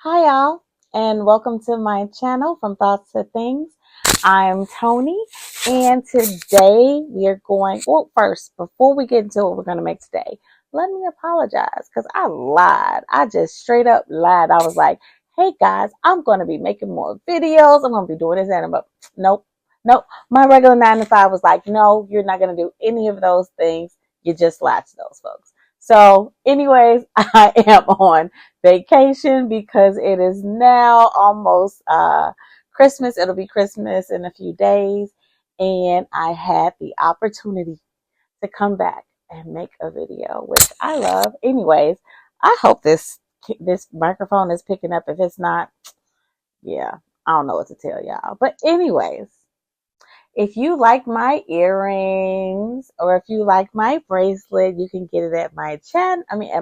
Hi, y'all, and welcome to my channel From Thoughts to Things. I'm Tony, and today we are going. Well, first, before we get into what we're going to make today, let me apologize because I lied. I just straight up lied. I was like, hey guys, I'm going to be making more videos. I'm going to be doing this, and but nope, nope. My regular 9 to 5 was like, no, you're not going to do any of those things. You just lied to those folks. So, anyways, I am on vacation because it is now almost Christmas. It'll be Christmas in a few days. And I had the opportunity to come back and make a video, which I love. Anyways, I hope this microphone is picking up. If it's not, yeah, I don't know what to tell y'all. But anyways, if you like my earrings or if you like my bracelet, you can get it at my at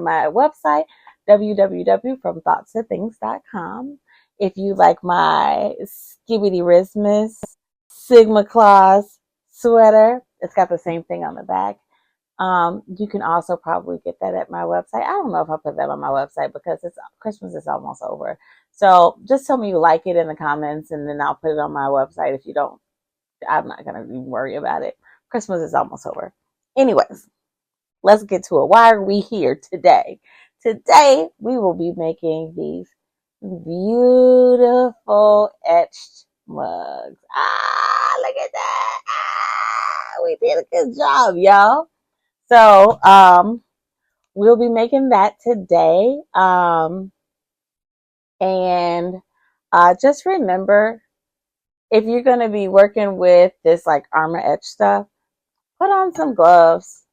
my website, www.fromthoughtstothings.com. If you like my Skibbity Christmas Sigma Claus sweater, it's got the same thing on the back. You can also probably get that at my website. I don't know if I put that on my website because Christmas is almost over. So just tell me you like it in the comments and then I'll put it on my website. If you don't, I'm not going to even worry about it. Christmas is almost over. Anyways, let's get to it. Why are we here today? Today, we will be making these beautiful etched mugs. Look at that. We did a good job, y'all. So, we'll be making that today. And just remember, if you're going to be working with this like Armour Etch stuff, put on some gloves.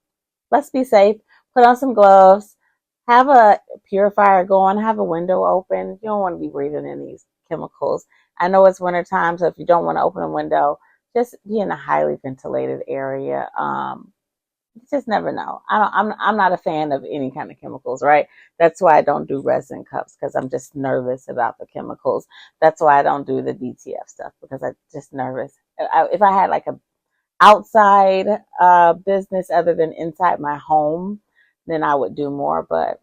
Let's be safe. Put on some gloves. Have a purifier going. Have a window open. You don't want to be breathing in these chemicals. I know it's winter time, so if you don't want to open a window, just be in a highly ventilated area. You just never know. I'm not a fan of any kind of chemicals, right? That's why I don't do resin cups because I'm just nervous about the chemicals. That's why I don't do the DTF stuff because I'm just nervous. If I had like a outside business other than inside my home, then I would do more. But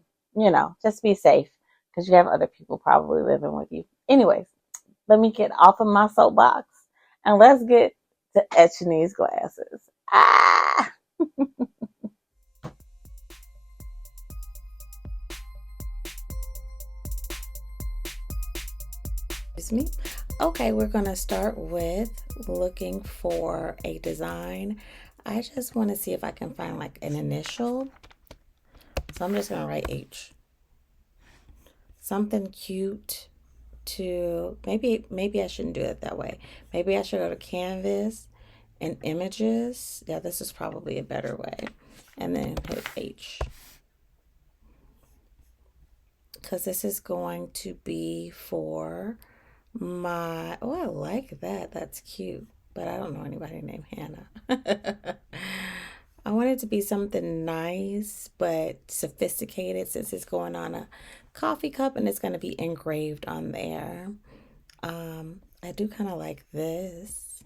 just be safe because you have other people probably living with you. Anyways, let me get off of my soapbox and let's get to etching these glasses. Ah. Excuse me. Okay, we're going to start with looking for a design. I just want to see if I can find like an initial. So I'm just going to write H. Something cute to maybe I shouldn't do it that way. Maybe I should go to Canvas and Images. Yeah, this is probably a better way. And then hit H. Because this is going to be for I like that. That's cute. But I don't know anybody named Hannah. I want it to be something nice but sophisticated since it's going on a coffee cup and it's going to be engraved on there. I do kind of like this.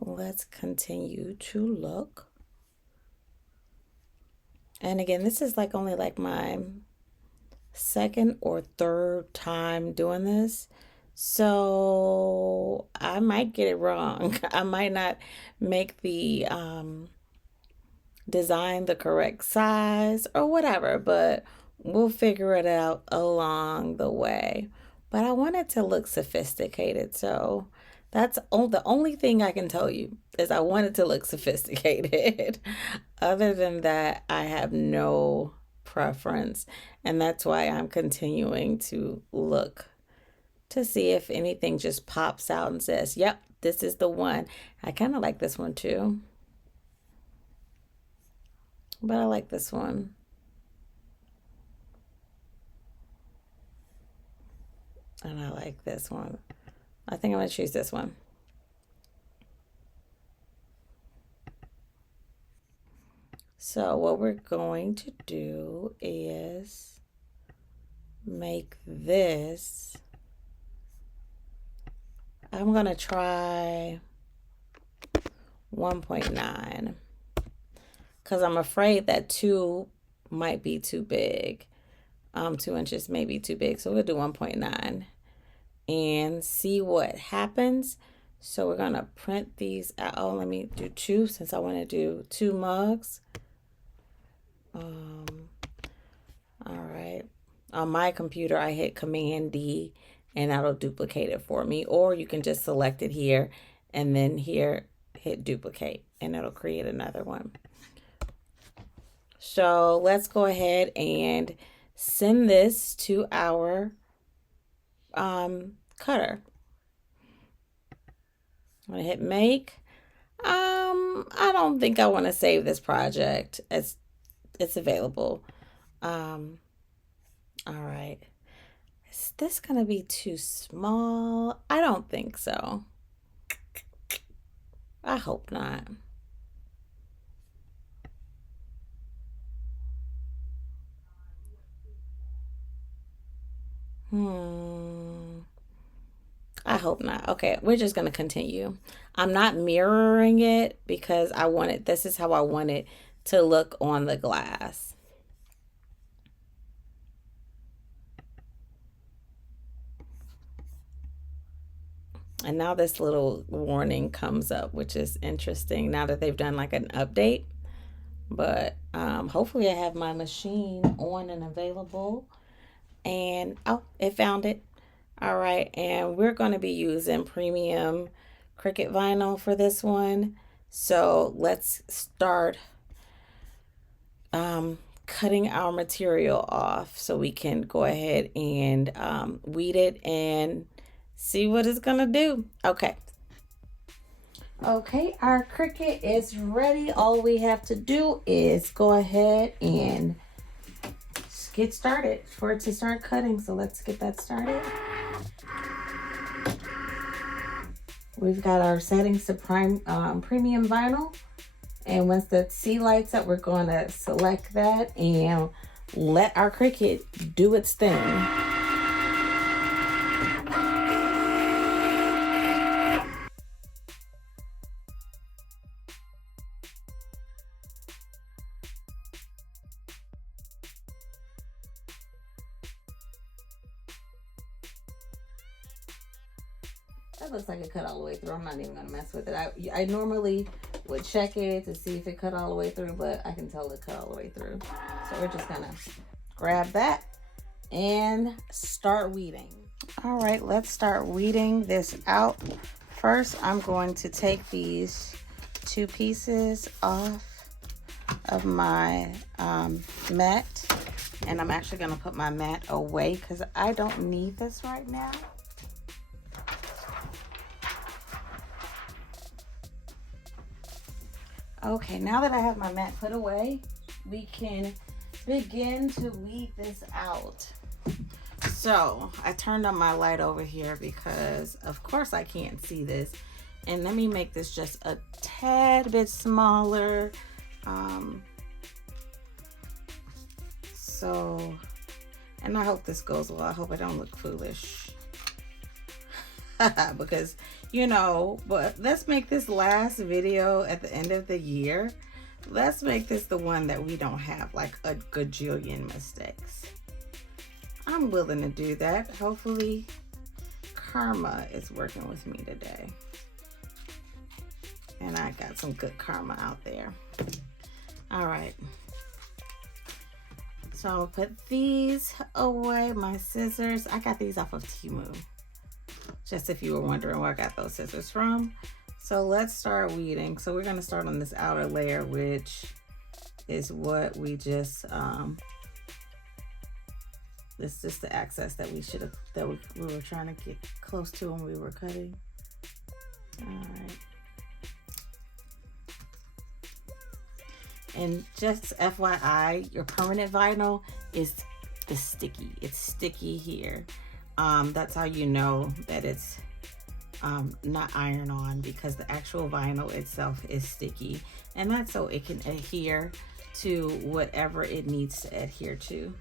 Let's continue to look. And again, this is like only like my second or third time doing this. So I might get it wrong. I might not make the design the correct size or whatever, but we'll figure it out along the way. But I want it to look sophisticated, so that's the only thing I can tell you is I want it to look sophisticated. Other than that, I have no preference, and that's why I'm continuing to look to see if anything just pops out and says, yep, this is the one. I kind of like this one too, but I like this one. And I like this one. I think I'm going to choose this one. So what we're going to do is make this. I'm going to try 1.9. because I'm afraid that 2 might be too big. 2 inches may be too big. So we'll do 1.9 and see what happens. So we're going to print these out. Oh, let me do 2 since I want to do 2 mugs. All right. On my computer, I hit Command D and that'll duplicate it for me. Or you can just select it here and then here hit duplicate and it'll create another one. So let's go ahead and send this to our cutter. I'm gonna hit make. I don't think I want to save this project. It's available. All right. Is this gonna be too small? I don't think so. I hope not. I hope not. Okay, we're just going to continue. I'm not mirroring it because I want it, this is how I want it to look on the glass. And now this little warning comes up, which is interesting now that they've done like an update. But hopefully I have my machine on and available. And oh, it found it. All right, and we're going to be using premium Cricut vinyl for this one. So let's start cutting our material off so we can go ahead and weed it and see what it's going to do. Okay. Okay, our Cricut is ready. All we have to do is go ahead and get started for it to start cutting. So let's get that started. We've got our settings to premium vinyl. And once the C lights up, we're going to select that and let our Cricut do its thing. That looks like it cut all the way through. I'm not even gonna mess with it. I normally would check it to see if it cut all the way through, but I can tell it cut all the way through. So we're just gonna grab that and start weeding. All right, let's start weeding this out. First, I'm going to take these 2 pieces off of my mat, and I'm actually gonna put my mat away because I don't need this right now. Okay, now that I have my mat put away, we can begin to weed this out. So I turned on my light over here because of course I can't see this. And let me make this just a tad bit smaller. And I hope this goes well. I hope I don't look foolish. Because, you know, but let's make this last video at the end of the year. Let's make this the one that we don't have like a gajillion mistakes. I'm willing to do that. Hopefully karma is working with me today. And I got some good karma out there. All right. So I'll put these away, my scissors. I got these off of Temu. Just if you were wondering where I got those scissors from. So let's start weeding. So we're gonna start on this outer layer, which is what we just, it's just the access that we should have, that we were trying to get close to when we were cutting. All right. And just FYI, your permanent vinyl is sticky. It's sticky here. That's how you know that it's not iron on, because the actual vinyl itself is sticky, and that's so it can adhere to whatever it needs to adhere to.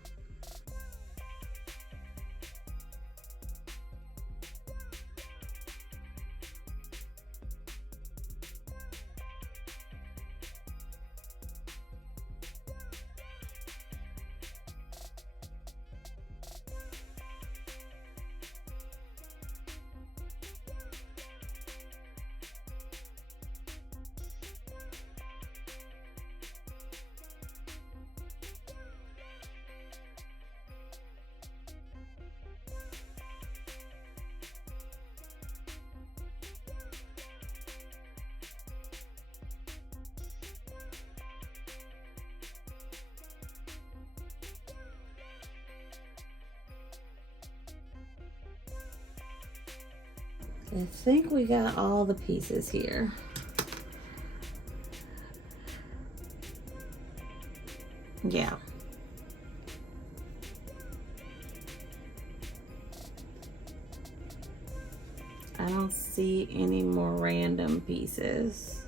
I think we got all the pieces here. Yeah. I don't see any more random pieces.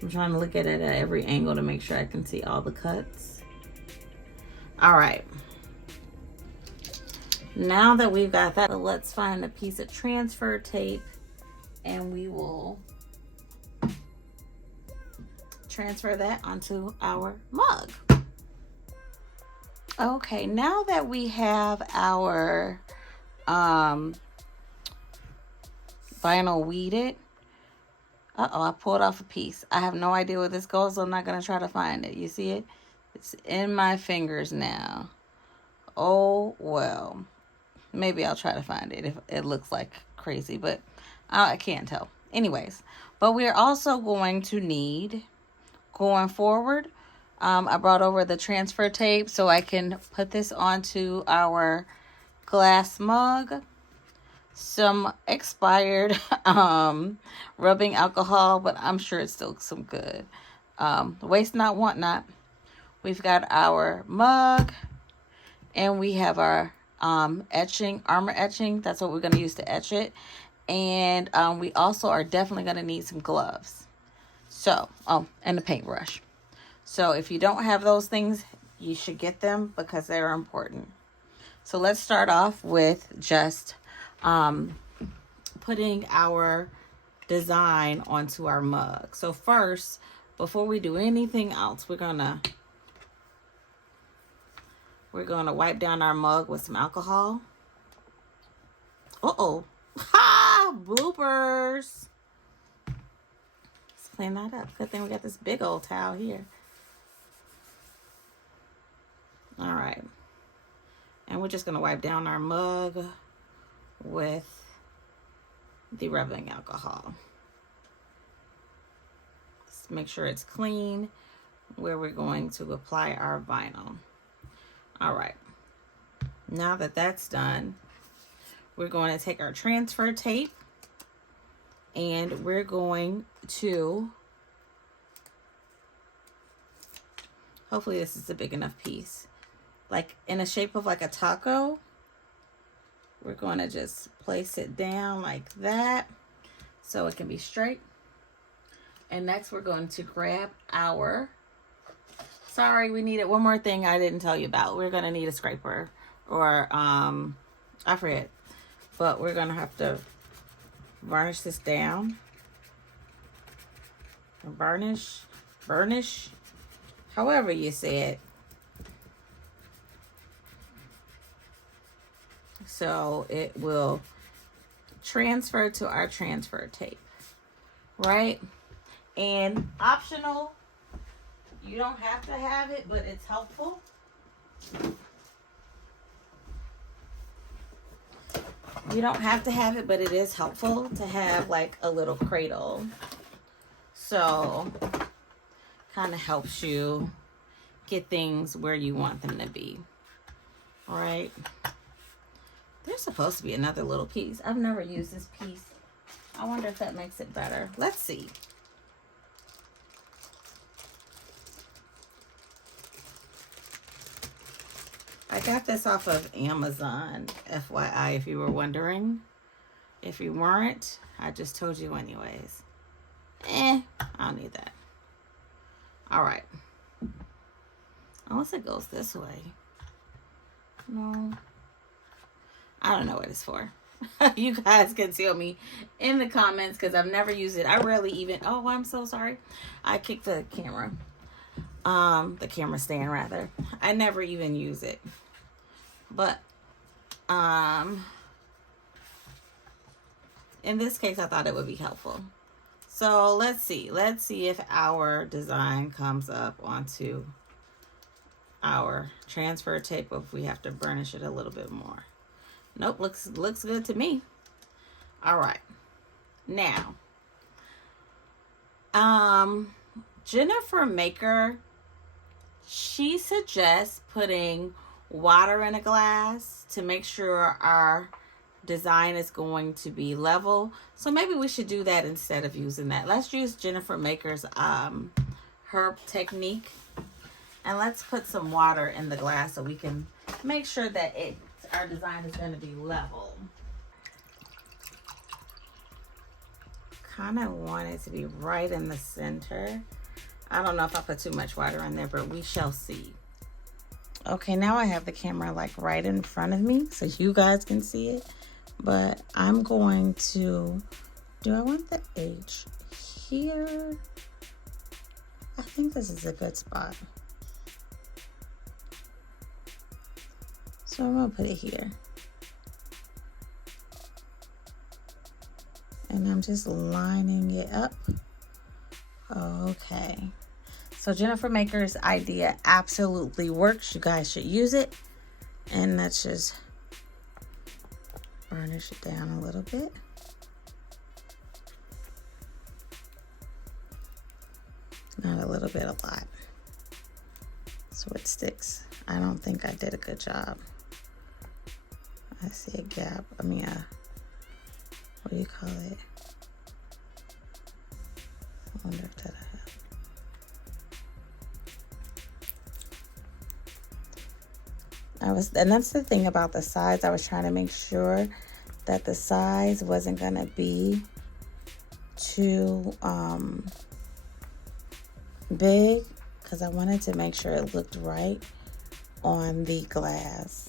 I'm trying to look at it at every angle to make sure I can see all the cuts. All right. Now that we've got that, let's find a piece of transfer tape and we will transfer that onto our mug. Okay, now that we have our vinyl weeded, I pulled off a piece. I have no idea where this goes, so I'm not going to try to find it. You see it? It's in my fingers now. Oh, well. Maybe I'll try to find it if it looks like crazy, but I can't tell. Anyways, but we're also going to need, going forward, I brought over the transfer tape so I can put this onto our glass mug. Some expired rubbing alcohol, but I'm sure it's still some good. Waste not, want not. We've got our mug, and we have our etching, armor etching. That's what we're going to use to etch it. And we also are definitely going to need some gloves. So, and a paintbrush. So if you don't have those things, you should get them because they're important. So let's start off with just putting our design onto our mug. So first, before we do anything else, we're gonna wipe down our mug with some alcohol. Uh-oh. Ha! Bloopers. Let's clean that up. Good thing we got this big old towel here. All right. And we're just going to wipe down our mug with the rubbing alcohol. Let's make sure it's clean where we're going to apply our vinyl. All right. Now that that's done, we're going to take our transfer tape and we're going to, hopefully this is a big enough piece, like in a shape of like a taco. We're going to just place it down like that so it can be straight. And next we're going to grab our, sorry, we needed one more thing I didn't tell you about. We're going to need a scraper or I forget, but we're going to have to varnish this down. Burnish, however you say it. So it will transfer to our transfer tape, right? And optional, you don't have to have it, but it's helpful. You don't have to have it, but it is helpful to have like a little cradle. So kind of helps you get things where you want them to be. All right. There's supposed to be another little piece. I've never used this piece. I wonder if that makes it better. Let's see. I got this off of Amazon, FYI, if you were wondering. If you weren't, I just told you anyways. I don't need that. All right. Unless it goes this way. No. I don't know what it's for. You guys can tell me in the comments because I've never used it. I rarely even, oh, I'm so sorry. I kicked the camera. The camera stand rather. I never even use it. But in this case I thought it would be helpful. So let's see if our design comes up onto our transfer tape or if we have to burnish it a little bit more. Nope, looks good to me. All right. Now, Jennifer Maker, she suggests putting water in a glass to make sure our design is going to be level. So maybe we should do that instead of using that. Let's use Jennifer Maker's herb technique. And let's put some water in the glass so we can make sure that our design is going to be level. Kind of want it to be right in the center. I don't know if I put too much water in there, but we shall see. Okay, now I have the camera like right in front of me so you guys can see it. But I'm going to, do I want the H here? I think this is a good spot. So I'm gonna put it here. And I'm just lining it up. Okay. So Jennifer Maker's idea absolutely works. You guys should use it. And let's just burnish it down a little bit. Not a little bit, a lot. So it sticks. I don't think I did a good job. I see a gap. I mean, what do you call it? I wonder if that and that's the thing about the sides. I was trying to make sure that the size wasn't gonna be too big, because I wanted to make sure it looked right on the glass.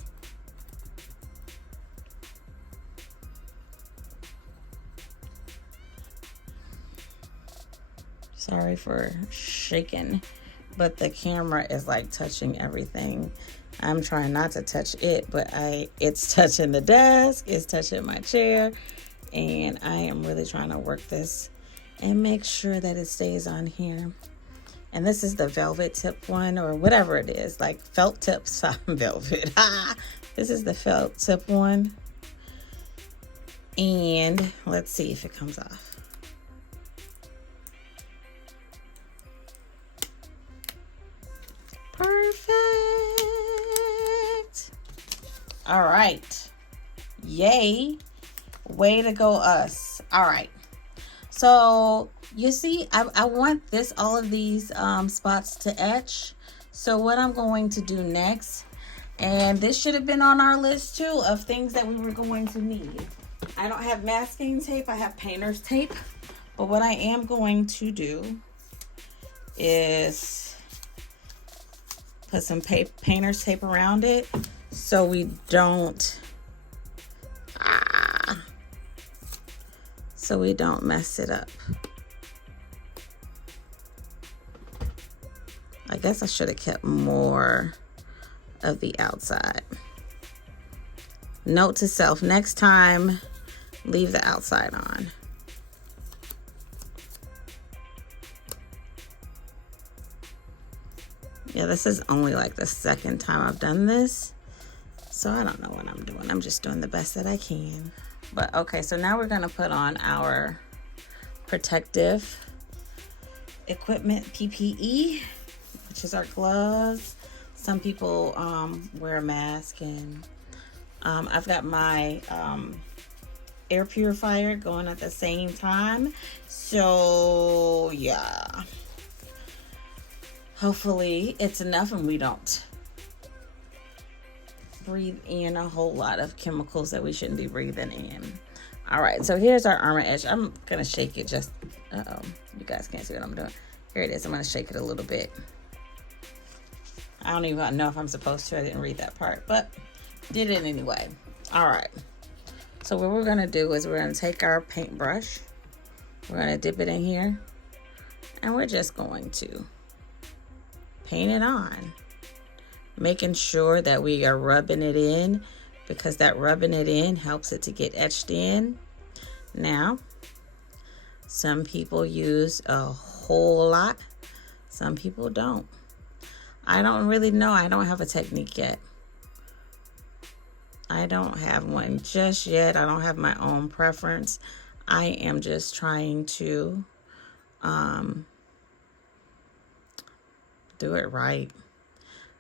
Sorry for shaking, but the camera is like touching everything. I'm trying not to touch it, but it's touching the desk, it's touching my chair, and I am really trying to work this and make sure that it stays on here. And this is the velvet tip one, or whatever it is, like felt tips. Velvet. This is the felt tip one. And let's see if it comes off. Perfect. All right. Yay. Way to go, us. All right. So you see, I want all of these spots to etch. So what I'm going to do next, and this should have been on our list too of things that we were going to need. I don't have masking tape, I have painter's tape. But what I am going to do is put some painter's tape around it so we don't mess it up. I guess I should have kept more of the outside. Note to self, next time, leave the outside on. Yeah, this is only like the second time I've done this, so I don't know what I'm doing. I'm just doing the best that I can. But okay, so now we're gonna put on our protective equipment, PPE, which is our gloves. Some people wear a mask, and I've got my air purifier going at the same time. So yeah, hopefully it's enough and we don't breathe in a whole lot of chemicals that we shouldn't be breathing in. All right, so here's our Amour Etch. I'm gonna shake it just, you guys can't see what I'm doing. Here it is, I'm gonna shake it a little bit. I don't even know if I'm supposed to, I didn't read that part, but did it anyway. All right, so what we're gonna do is we're gonna take our paintbrush, we're gonna dip it in here, and we're just going to paint it on, making sure that we are rubbing it in, because that rubbing it in helps it to get etched in. Now, some people use a whole lot, some people don't. I don't really know. I don't have a technique yet. I don't have one just yet. I don't have my own preference. I am just trying to do it right.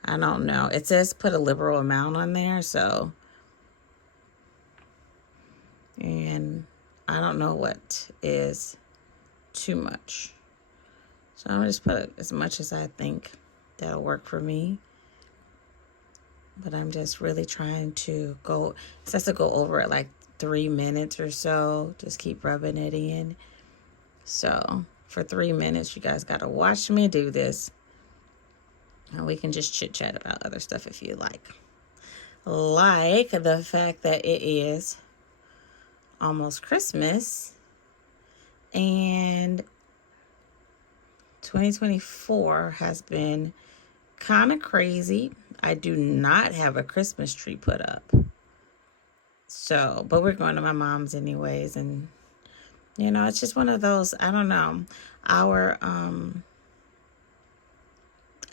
I don't know. It says put a liberal amount on there, so and I don't know what is too much. So I'm gonna just put as much as I think that'll work for me. But I'm just really trying to go, it says to go over it like 3 minutes or so. Just keep rubbing it in. So for 3 minutes, you guys gotta watch me do this. And we can just chit chat about other stuff if you like. Like the fact that it is almost Christmas and 2024 has been kind of crazy. I do not have a Christmas tree put up. So, but we're going to my mom's anyways, and you know, it's just one of those, I don't know. Our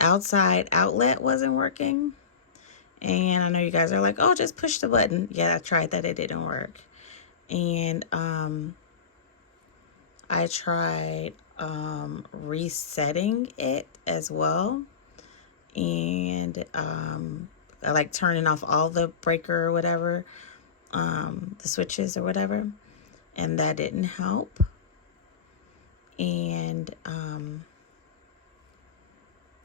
outside outlet wasn't working. And I know you guys are like, "Oh, just push the button." Yeah, I tried that, it didn't work. And I tried resetting it as well. And I like turning off all the breaker or whatever, the switches or whatever, and that didn't help. And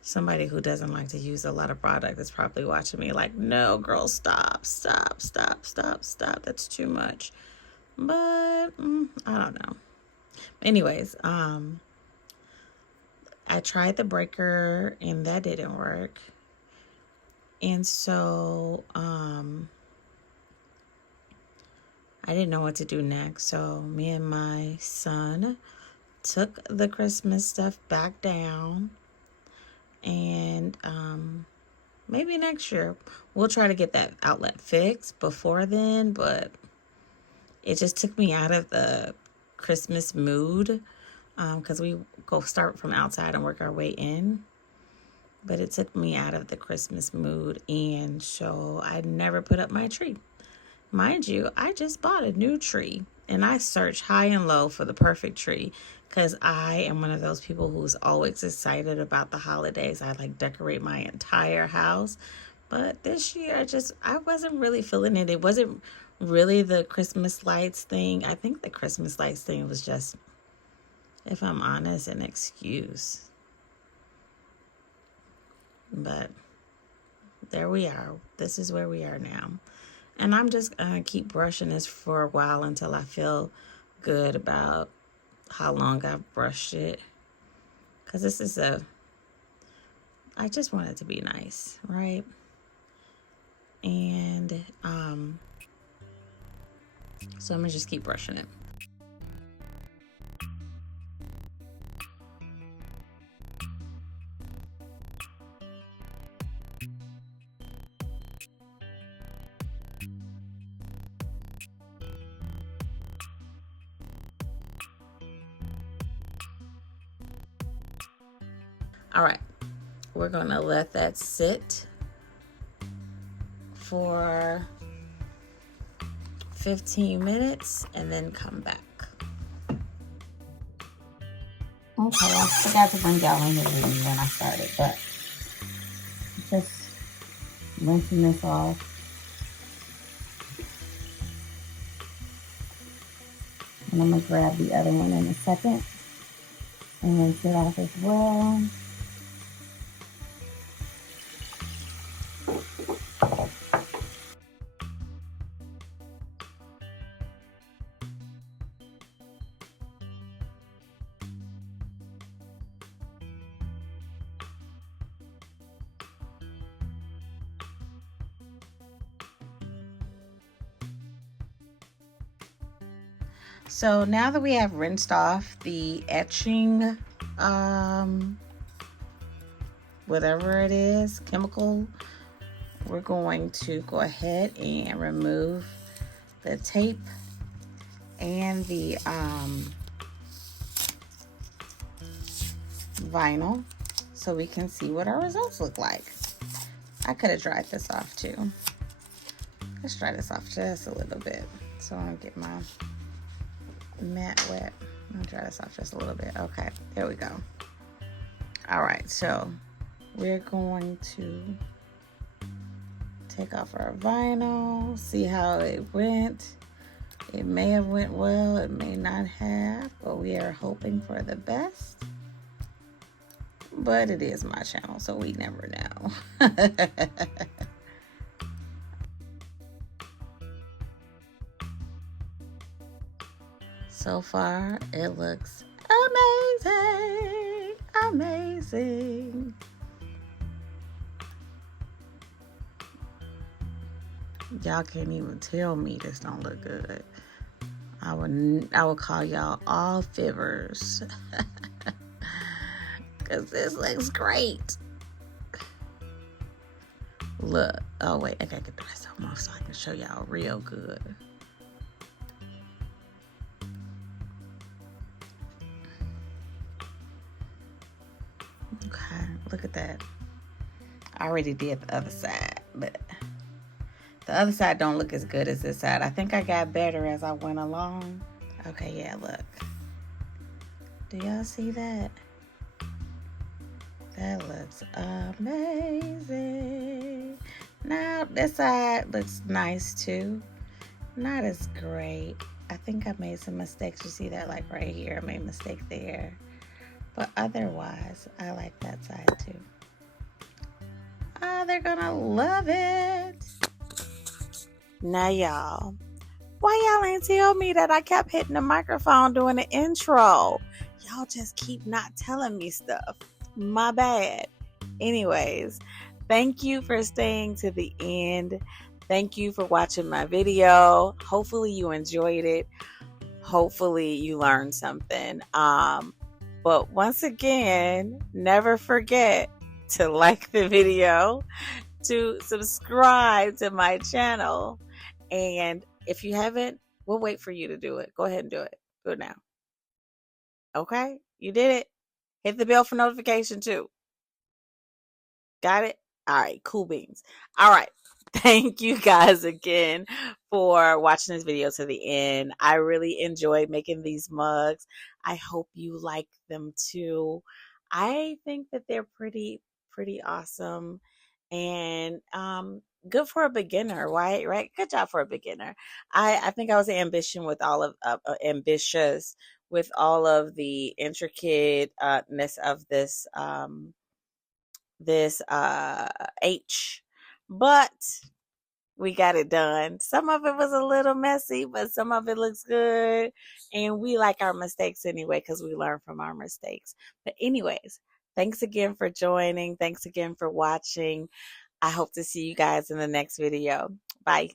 somebody who doesn't like to use a lot of product is probably watching me like, "No, girl, stop, stop, stop, stop, stop. That's too much." But I don't know. Anyways, I tried the breaker and that didn't work. And so I didn't know what to do next. So me and my son took the Christmas stuff back down. And maybe next year we'll try to get that outlet fixed before then. But it just took me out of the Christmas mood. Because we go start from outside and work our way in. But it took me out of the Christmas mood, and so I never put up my tree. Mind you, I just bought a new tree, and I searched high and low for the perfect tree because I am one of those people who's always excited about the holidays. I like decorate my entire house. But this year, I wasn't really feeling it. It wasn't really the Christmas lights thing. I think the Christmas lights thing was just, if I'm honest, an excuse. But there we are. This is where we are now. And I'm just going to keep brushing this for a while until I feel good about how long I've brushed it. Because this is I just want it to be nice, right? And so I'm going to just keep brushing it. All right, we're going to let that sit for 15 minutes and then come back. Okay, I forgot to bring y'all in here with me when I started, but just rinsing this off. And I'm going to grab the other one in a second and rinse it off as well. So now that we have rinsed off the etching, whatever it is, chemical, we're going to go ahead and remove the tape and the vinyl so we can see what our results look like. I could have dried this off too. Let's dry this off just a little bit so I don't get my mat wet. I'll dry this off just a little bit. Okay, there we go. All right, so we're going to take off our vinyl, see how it went. It may have went well, it may not have, but we are hoping for the best. But it is my channel, so we never know. So far, it looks amazing. Amazing. Y'all can't even tell me this don't look good. I would call y'all all fibbers. Because this looks great. Look. Oh, wait. I gotta get the rest of them off so I can show y'all real good. Okay. Look at that. I already did the other side, but the other side don't look as good as this side. I think I got better as I went along. Okay, yeah, look. Do y'all see that? That looks amazing. Now, this side looks nice too. Not as great. I think I made some mistakes. You see that, like right here, I made a mistake there. But otherwise, I like that side too. Oh, they're gonna love it. Now, y'all, why y'all ain't tell me that I kept hitting the microphone doing the intro? Y'all just keep not telling me stuff. My bad. Anyways, thank you for staying to the end. Thank you for watching my video. Hopefully you enjoyed it. Hopefully you learned something. But once again, never forget to like the video, to subscribe to my channel. And if you haven't, we'll wait for you to do it. Go ahead and do it. Do it now. Okay? You did it. Hit the bell for notification too. Got it? All right. Cool beans. All right. Thank you guys again for watching this video to the end. I really enjoyed making these mugs. I hope you like them too. I think that they're pretty awesome and good for a beginner, right? Good job for a beginner. I think I was ambitious with all of the intricateness of this H, but we got it done. Some of it was a little messy, but some of it looks good. And we like our mistakes anyway, because we learn from our mistakes. But anyways, thanks again for joining. Thanks again for watching. I hope to see you guys in the next video. Bye.